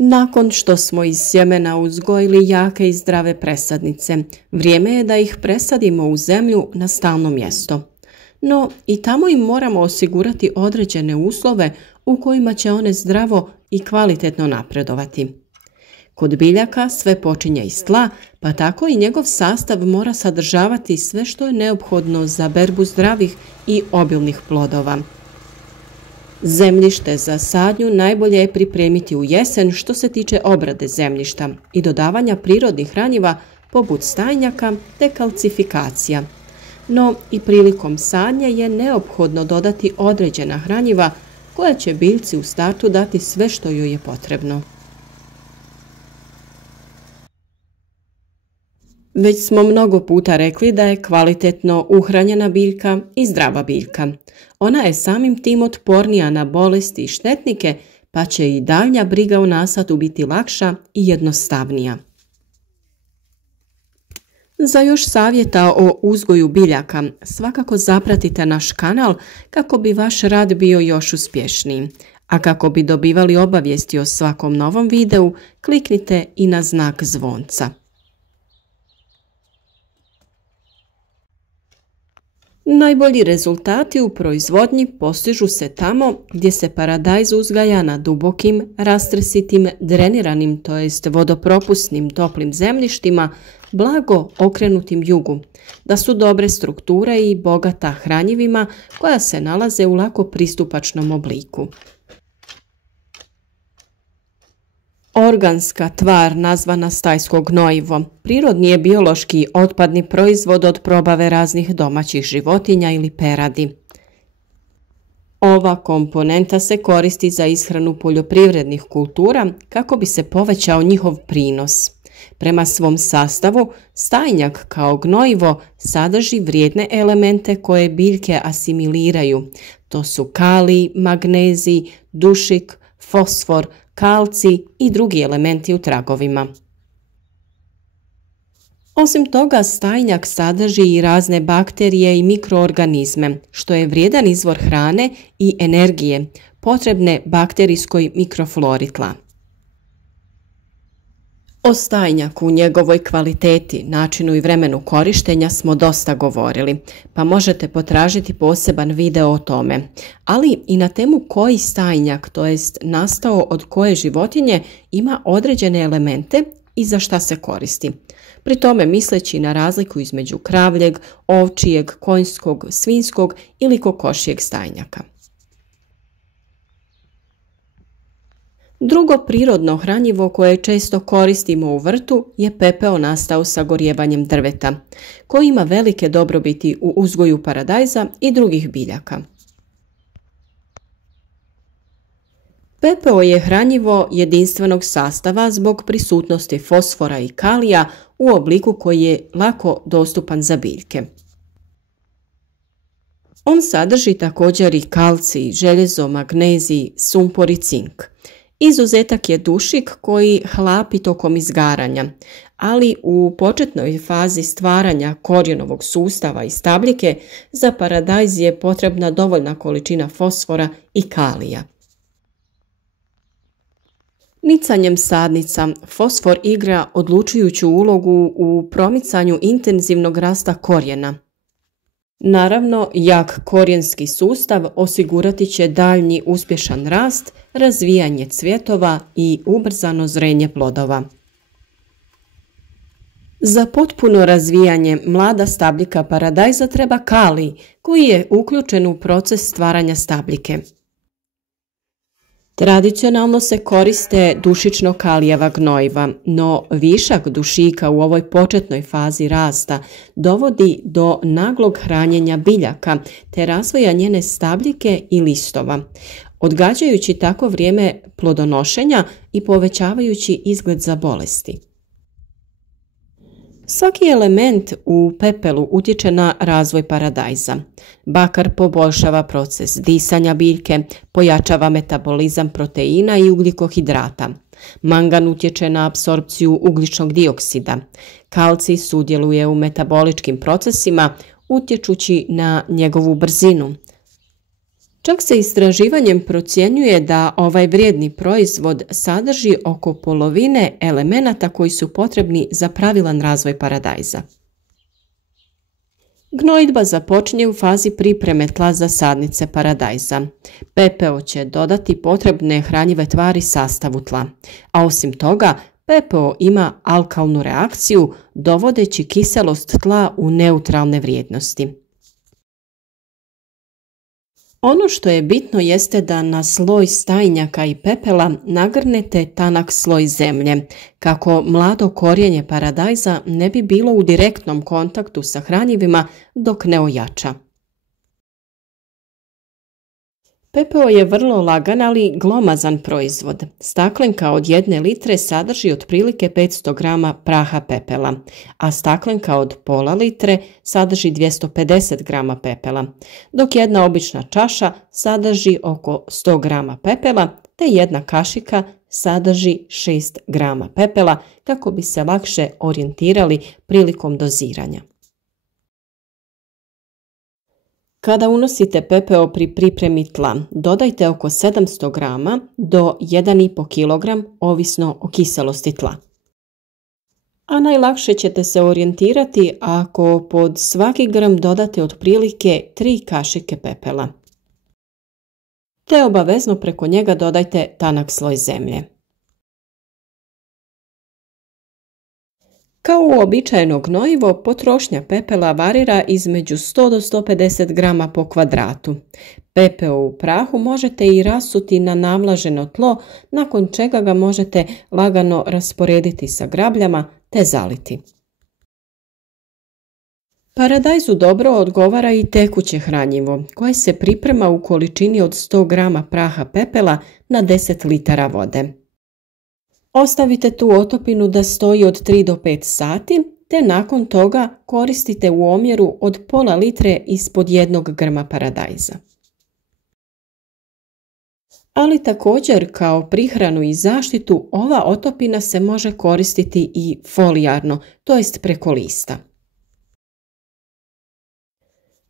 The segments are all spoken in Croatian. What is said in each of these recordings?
Nakon što smo iz sjemena uzgojili jake i zdrave presadnice, vrijeme je da ih presadimo u zemlju na stalno mjesto. No i tamo im moramo osigurati određene uslove u kojima će one zdravo i kvalitetno napredovati. Kod biljaka sve počinje iz tla, pa tako i njegov sastav mora sadržavati sve što je neophodno za berbu zdravih i obilnih plodova. Zemljište za sadnju najbolje je pripremiti u jesen što se tiče obrade zemljišta i dodavanja prirodnih hranjiva poput stajnjaka te kalcifikacija. No i prilikom sadnje je neophodno dodati određena hranjiva koja će biljci u startu dati sve što joj je potrebno. Već smo mnogo puta rekli da je kvalitetno uhranjena biljka i zdrava biljka. Ona je samim tim otpornija na bolesti i štetnike, pa će i daljnja briga o nasadu biti lakša i jednostavnija. Za još savjeta o uzgoju biljaka svakako zapratite naš kanal kako bi vaš rad bio još uspješniji. A kako bi dobivali obavijesti o svakom novom videu, kliknite i na znak zvonca. Najbolji rezultati u proizvodnji postižu se tamo gdje se paradajz uzgaja na dubokim, rastresitim, dreniranim, to jest vodopropusnim toplim zemljištima, blago okrenutim jugu, da su dobre strukture i bogata hranjivima koja se nalaze u lako pristupačnom obliku. Organska tvar nazvana stajsko gnojivo prirodni je biološki otpadni proizvod od probave raznih domaćih životinja ili peradi. Ova komponenta se koristi za ishranu poljoprivrednih kultura kako bi se povećao njihov prinos. Prema svom sastavu, stajnjak kao gnojivo sadrži vrijedne elemente koje biljke asimiliraju. To su kalij, magnezij, dušik, fosfor, kalcij i drugi elementi u tragovima. Osim toga, stajnjak sadrži i razne bakterije i mikroorganizme, što je vrijedan izvor hrane i energije, potrebne bakterijskoj mikroflori tla. O stajnjaku, njegovoj kvaliteti, načinu i vremenu korištenja smo dosta govorili, pa možete potražiti poseban video o tome, ali i na temu koji stajnjak, to jest nastao od koje životinje, ima određene elemente i za šta se koristi. Pri tome misleći na razliku između kravljeg, ovčijeg, konjskog, svinjskog ili kokošijeg stajnjaka. Drugo prirodno hranjivo koje često koristimo u vrtu je pepeo nastao sagorjevanjem drveta, koji ima velike dobrobiti u uzgoju paradajza i drugih biljaka. Pepeo je hranjivo jedinstvenog sastava zbog prisutnosti fosfora i kalija u obliku koji je lako dostupan za biljke. On sadrži također i kalcij, željezo, magnezij, sumpor i cink. Izuzetak je dušik koji hlapi tokom izgaranja, ali u početnoj fazi stvaranja korijenovog sustava i stabljike za paradajz je potrebna dovoljna količina fosfora i kalija. Nicanjem sadnica fosfor igra odlučujuću ulogu u promicanju intenzivnog rasta korijena. Naravno, jak korijenski sustav osigurati će daljnji uspješan rast, razvijanje cvjetova i ubrzano zrenje plodova. Za potpuno razvijanje mlada stabljika paradajza treba kalij koji je uključen u proces stvaranja stabljike. Tradicionalno se koriste dušično-kalijeva gnojiva, no višak dušika u ovoj početnoj fazi rasta dovodi do naglog hranjenja biljaka te razvoja njene stabljike i listova, odgađajući tako vrijeme plodonošenja i povećavajući izgled za bolesti. Svaki element u pepelu utječe na razvoj paradajza. Bakar poboljšava proces disanja biljke, pojačava metabolizam proteina i ugljikohidrata. Mangan utječe na apsorpciju ugljičnog dioksida. Kalcij sudjeluje u metaboličkim procesima utječući na njegovu brzinu. Čak se istraživanjem procjenjuje da ovaj vrijedni proizvod sadrži oko polovine elemenata koji su potrebni za pravilan razvoj paradajza. Gnojidba započinje u fazi pripreme tla za sadnice paradajza. PPO će dodati potrebne hranjive tvari sastavu tla, a osim toga PPO ima alkalnu reakciju dovodeći kiselost tla u neutralne vrijednosti. Ono što je bitno jeste da na sloj stajnjaka i pepela nagrnete tanak sloj zemlje, kako mlado korijenje paradajza ne bi bilo u direktnom kontaktu sa hranjivima dok ne ojača. PPO je vrlo lagan, ali glomazan proizvod. Staklenka od 1 litre sadrži otprilike 500 grama praha pepela, a staklenka od pola litre sadrži 250 grama pepela, dok jedna obična čaša sadrži oko 100 grama pepela, te jedna kašika sadrži 6 grama pepela kako bi se lakše orijentirali prilikom doziranja. Kada unosite PPO pri pripremi tla, dodajte oko 700 grama do 1,5 kg ovisno o kiselosti tla. A najlakše ćete se orijentirati ako pod svaki gram dodate otprilike 3 kašike pepela. Te obavezno preko njega dodajte tanak sloj zemlje. Kao uobičajeno gnojivo, potrošnja pepela varira između 100 do 150 grama po kvadratu. PPO u prahu možete i rasuti na navlaženo tlo, nakon čega ga možete lagano rasporediti sa grabljama te zaliti. Paradajzu dobro odgovara i tekuće hranjivo, koje se priprema u količini od 100 grama praha pepela na 10 litara vode. Ostavite tu otopinu da stoji od 3 do 5 sati, te nakon toga koristite u omjeru od pola litre ispod 1 grma paradajza. Ali također kao prihranu i zaštitu ova otopina se može koristiti i folijarno, to jest preko lista.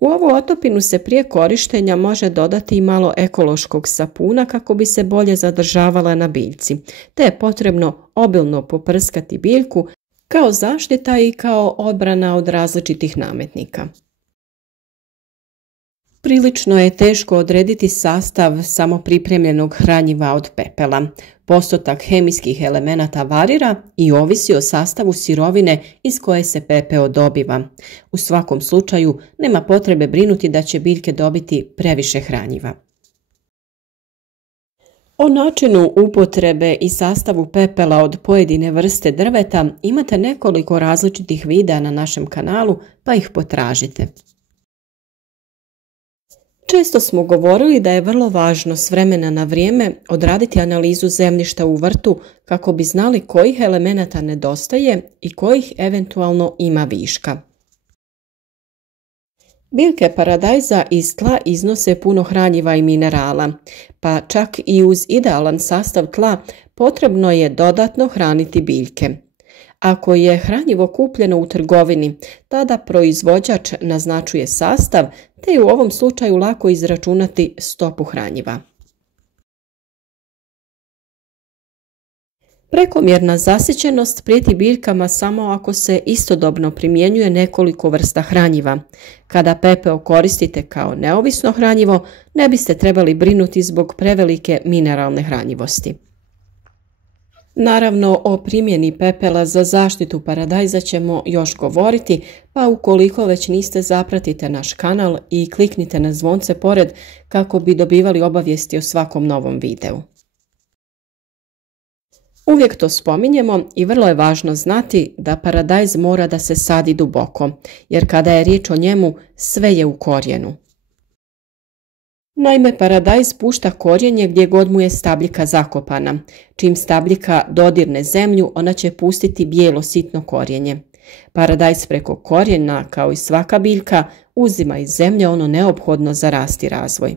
U ovu otopinu se prije korištenja može dodati i malo ekološkog sapuna kako bi se bolje zadržavala na biljci, te je potrebno obilno poprskati biljku kao zaštita i kao odbrana od različitih nametnika. Prilično je teško odrediti sastav samo pripremljenog hranjiva od pepela. Postotak hemijskih elemenata varira i ovisi o sastavu sirovine iz koje se PPO dobiva. U svakom slučaju nema potrebe brinuti da će biljke dobiti previše hranjiva. O načinu upotrebe i sastavu pepela od pojedine vrste drveta imate nekoliko različitih videa na našem kanalu, pa ih potražite. Često smo govorili da je vrlo važno s vremena na vrijeme odraditi analizu zemljišta u vrtu kako bi znali kojih elemenata nedostaje i kojih eventualno ima viška. Biljke paradajza iz tla iznose puno hranjiva i minerala, pa čak i uz idealan sastav tla potrebno je dodatno hraniti biljke. Ako je hranjivo kupljeno u trgovini, tada proizvođač naznačuje sastav, te je u ovom slučaju lako izračunati stopu hranjiva. Prekomjerna zasićenost prijeti biljkama samo ako se istodobno primjenjuje nekoliko vrsta hranjiva. Kada PPO koristite kao neovisno hranjivo, ne biste trebali brinuti zbog prevelike mineralne hranjivosti. Naravno, o primjeni pepela za zaštitu paradajza ćemo još govoriti, pa ukoliko već niste, zapratite naš kanal i kliknite na zvonce pored kako bi dobivali obavijesti o svakom novom videu. Uvijek to spominjemo i vrlo je važno znati da paradajz mora da se sadi duboko, jer kada je riječ o njemu, sve je u korijenu. Naime, paradajz pušta korijenje gdje god mu je stabljika zakopana. Čim stabljika dodirne zemlju, ona će pustiti bijelo sitno korijenje. Paradajz preko korijena, kao i svaka biljka, uzima iz zemlje ono neophodno za rast i razvoj.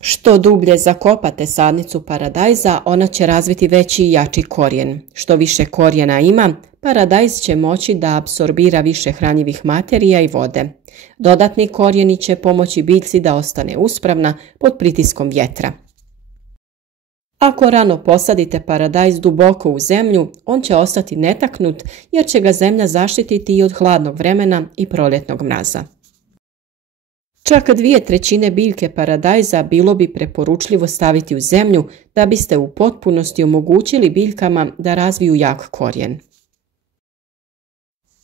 Što dublje zakopate sadnicu paradajza, ona će razviti veći i jači korijen. Što više korijena ima, paradajz će moći da apsorbira više hranjivih materija i vode. Dodatni korijeni će pomoći biljci da ostane uspravna pod pritiskom vjetra. Ako rano posadite paradajz duboko u zemlju, on će ostati netaknut jer će ga zemlja zaštititi i od hladnog vremena i proljetnog mraza. Čak 2/3 biljke paradajza bilo bi preporučljivo staviti u zemlju da biste u potpunosti omogućili biljkama da razviju jak korijen.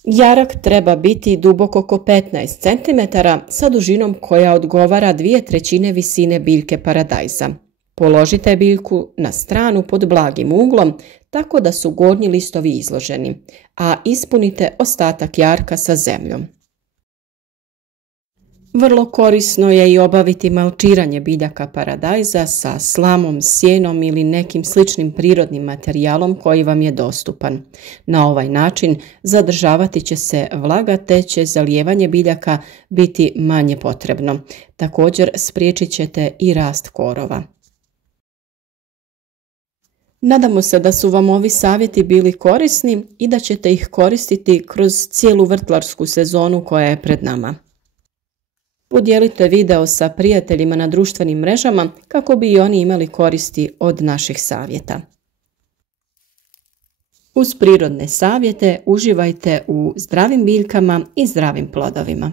Jarak treba biti dubok oko 15 cm sa dužinom koja odgovara 2/3 visine biljke paradajza. Položite biljku na stranu pod blagim uglom tako da su gornji listovi izloženi, a ispunite ostatak jarka sa zemljom. Vrlo korisno je i obaviti malčiranje biljaka paradajza sa slamom, sjenom ili nekim sličnim prirodnim materijalom koji vam je dostupan. Na ovaj način zadržavati će se vlaga te će zalijevanje biljaka biti manje potrebno. Također spriječit ćete i rast korova. Nadamo se da su vam ovi savjeti bili korisni i da ćete ih koristiti kroz cijelu vrtlarsku sezonu koja je pred nama. Podijelite video sa prijateljima na društvenim mrežama kako bi i oni imali koristi od naših savjeta. Uz prirodne savjete uživajte u zdravim biljkama i zdravim plodovima.